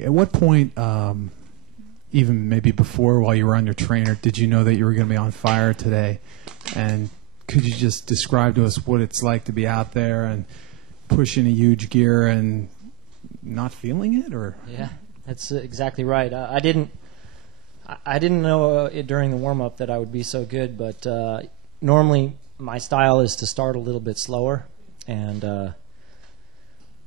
At what point, even maybe before, while you were on your trainer, did you know that you were going to be on fire today? And could you just describe to us what it's like to be out there and pushing a huge gear and not feeling it? Or yeah, that's exactly right. I didn't know during the warm-up that I would be so good, but normally my style is to start a little bit slower. And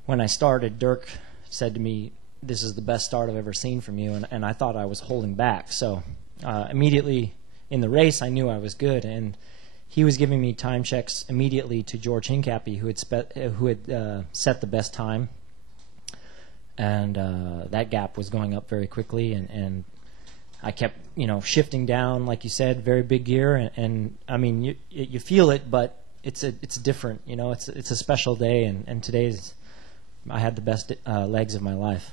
when I started, Dirk said to me, "This is the best start I've ever seen from you," and I thought I was holding back. So immediately in the race, I knew I was good, and he was giving me time checks immediately to George Hincapie, who had set the best time, and that gap was going up very quickly, and I kept shifting down, like you said, very big gear, and I mean you feel it, but it's different, it's a special day, and today's I had the best legs of my life.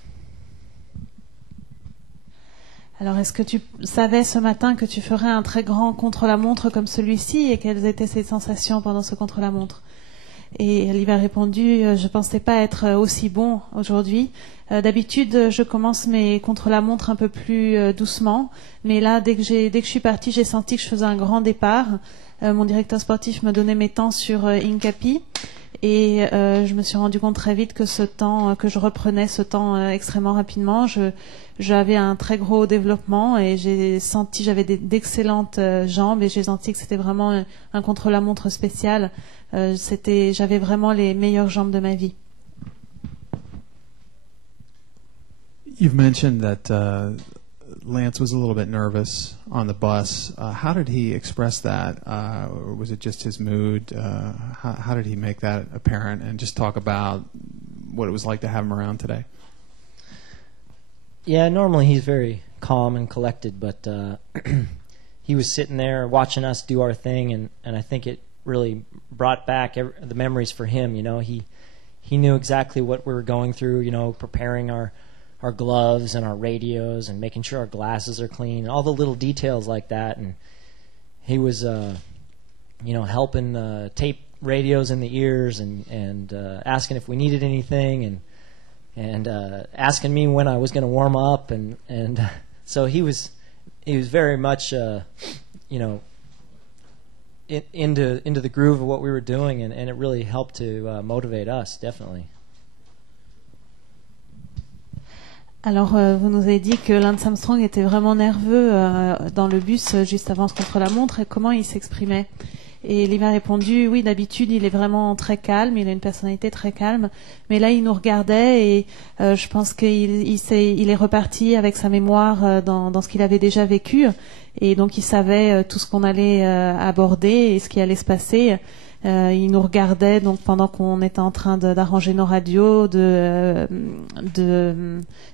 Alors, est-ce que tu savais ce matin que tu ferais un très grand contre-la-montre comme celui-ci, et quelles étaient ses sensations pendant ce contre-la-montre? Et Levi a répondu, je ne pensais pas être aussi bon aujourd'hui. D'habitude, je commence mes contre-la-montre un peu plus doucement, mais là, dès que je suis partie, j'ai senti que je faisais un grand départ. Mon directeur sportif me donnait mes temps sur Hincapie, et je me suis rendu compte très vite que que je reprenais ce temps extrêmement rapidement. J'avais un très gros développement, et j'avais d'excellentes jambes, et j'ai senti que c'était vraiment un contre-la-montre spécial. J'avais vraiment les meilleures jambes de ma vie. You've mentioned that Lance was a little bit nervous on the bus. How did he express that? Or was it just his mood? How did he make that apparent? And just talk about what it was like to have him around today. Yeah, normally he's very calm and collected, but he was sitting there watching us do our thing, and I think it really brought back the memories for him. He knew exactly what we were going through, preparing our gloves and our radios and making sure our glasses are clean, all the little details like that. And he was, helping tape radios in the ears and asking if we needed anything and asking me when I was going to warm up. And so he was very much, into the groove of what we were doing, and it really helped to motivate us, definitely. Alors, vous nous avez dit que Lance Armstrong était vraiment nerveux dans le bus juste avant ce contre-la-montre, et comment il s'exprimait. Et Levi a répondu, oui, d'habitude, il est vraiment très calme, il a une personnalité très calme, mais là, il nous regardait, et je pense qu'il est reparti avec sa mémoire dans ce qu'il avait déjà vécu, et donc il savait tout ce qu'on allait aborder et ce qui allait se passer. Il nous regardait donc pendant qu'on était en train d'arranger nos radios, de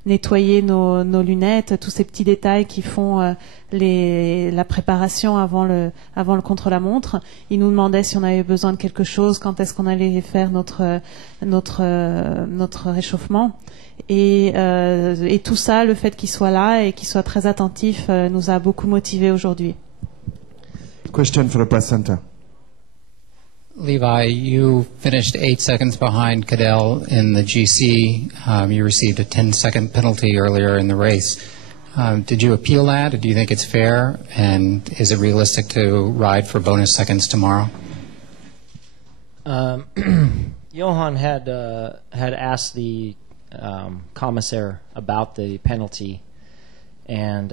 nettoyer nos lunettes, tous ces petits détails qui font la préparation avant le contre-la-montre. Il nous demandait si on avait besoin de quelque chose, quand est-ce qu'on allait faire notre réchauffement. Et tout ça, le fait qu'il soit là et qu'il soit très attentif, nous a beaucoup motivés aujourd'hui. Question for the press center. Levi, you finished 8 seconds behind Cadell in the GC. You received a 10-second penalty earlier in the race. Did you appeal that? Do you think it's fair? And is it realistic to ride for bonus seconds tomorrow? Johan had asked the commissaire about the penalty, and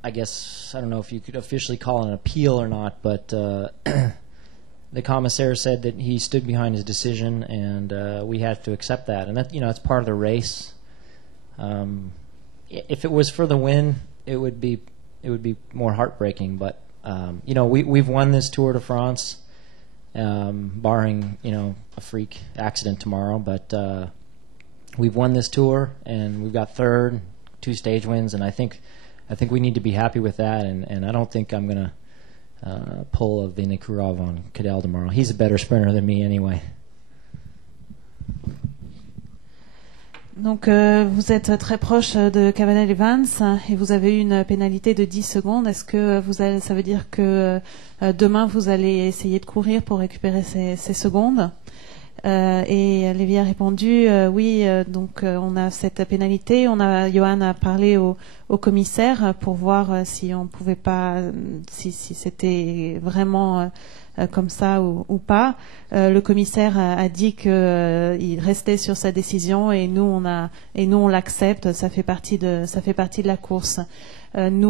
I guess, I don't know if you could officially call it an appeal or not, but the commissaire said that he stood behind his decision, and we had to accept that. And that, it's part of the race. If it was for the win, it would be more heartbreaking. But we've won this Tour de France, barring a freak accident tomorrow. But we've won this tour, and we've got third, 2 stage wins, and I think we need to be happy with that, and I don't think I'm going to pull a Vinokurov on Cadell tomorrow. He's a better sprinter than me anyway. Donc vous êtes très proche de Cavenel Evans et vous avez eu une pénalité de 10 secondes. Est-ce que ça veut dire que demain vous allez essayer de courir pour récupérer ces secondes? Et Levi a répondu oui, donc on a cette pénalité. Johan a parlé au commissaire pour voir si on pouvait pas, si c'était vraiment comme ça ou pas. Le commissaire a dit qu'il restait sur sa décision et nous on l'accepte. Ça fait partie de la course. Nous,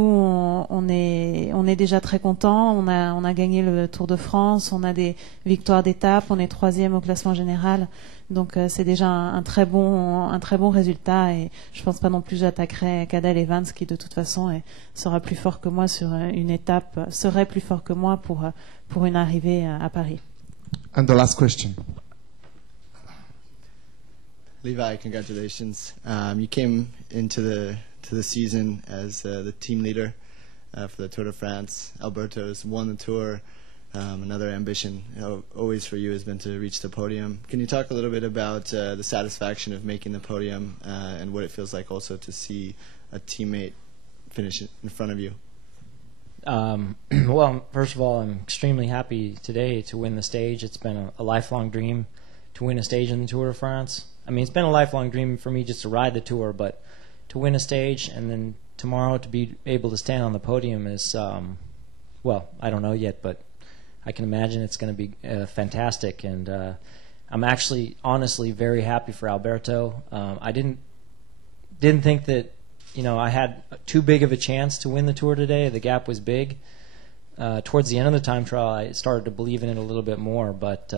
on est déjà très contents. On a gagné le Tour de France. On a des victoires d'étape. On est 3e au classement général. Donc, c'est déjà un très bon résultat. Et je pense pas non plus j'attaquerai Cadel Evans, qui de toute façon sera plus fort que moi sur une étape, serait plus fort que moi pour une arrivée à Paris. And the last question. Levi, congratulations. You came into the season as the team leader for the Tour de France. Alberto's won the Tour. Another ambition always for you has been to reach the podium. Can you talk a little bit about the satisfaction of making the podium and what it feels like also to see a teammate finish in front of you? Well, first of all, I'm extremely happy today to win the stage. It's been a lifelong dream to win a stage in the Tour de France. I mean, it's been a lifelong dream for me just to ride the Tour, but to win a stage and then tomorrow to be able to stand on the podium is, well, I don't know yet, but I can imagine it's going to be fantastic. And I'm actually, honestly, very happy for Alberto. I didn't think that, I had too big of a chance to win the Tour today. The gap was big. Towards the end of the time trial, I started to believe in it a little bit more. But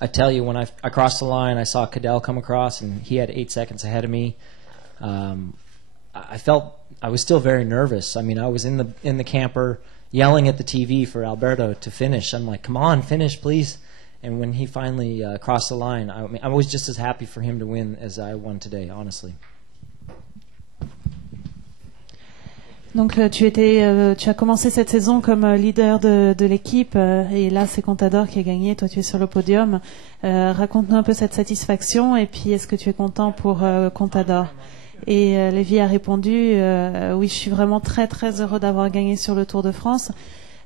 I tell you, when I crossed the line, I saw Cadel come across, and he had 8 seconds ahead of me. I felt I was still very nervous. I mean, I was in the camper yelling at the TV for Alberto to finish. I'm like, come on, finish, please. And when he finally crossed the line, I was just as happy for him to win as I won today, honestly. Donc tu as commencé cette saison comme leader de l'équipe et là c'est Contador qui a gagné, toi tu es sur le podium. Raconte-nous un peu cette satisfaction et puis est-ce que tu es content pour Contador? Et Levi a répondu oui, je suis vraiment très très heureux d'avoir gagné sur le Tour de France.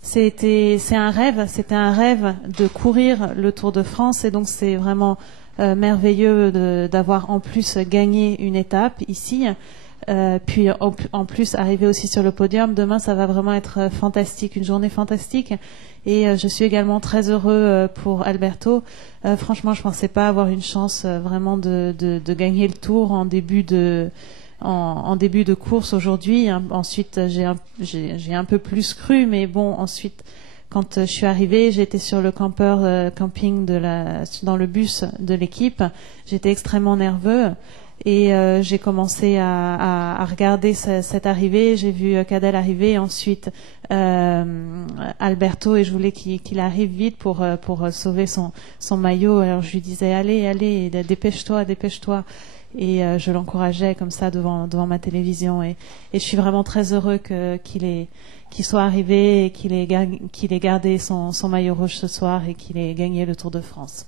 C'était un rêve de courir le Tour de France et donc c'est vraiment merveilleux d'avoir en plus gagné une étape ici. Puis en plus arriver aussi sur le podium. Demain ça va vraiment être fantastique, une journée fantastique et je suis également très heureux pour Alberto. Franchement je pensais pas avoir une chance vraiment de gagner le Tour en début de course aujourd'hui. Ensuite j'ai un peu plus cru, mais bon, ensuite quand je suis arrivée, j'étais sur le camping dans le bus de l'équipe. J'étais extrêmement nerveux. Et j'ai commencé à regarder cette arrivée. J'ai vu Cadel arriver, ensuite Alberto, et je voulais qu'il arrive vite pour sauver son maillot. Alors je lui disais allez, dépêche-toi. Et je l'encourageais comme ça devant ma télévision. Et je suis vraiment très heureux qu'il soit arrivé et qu'il ait gardé son maillot rouge ce soir et qu'il ait gagné le Tour de France.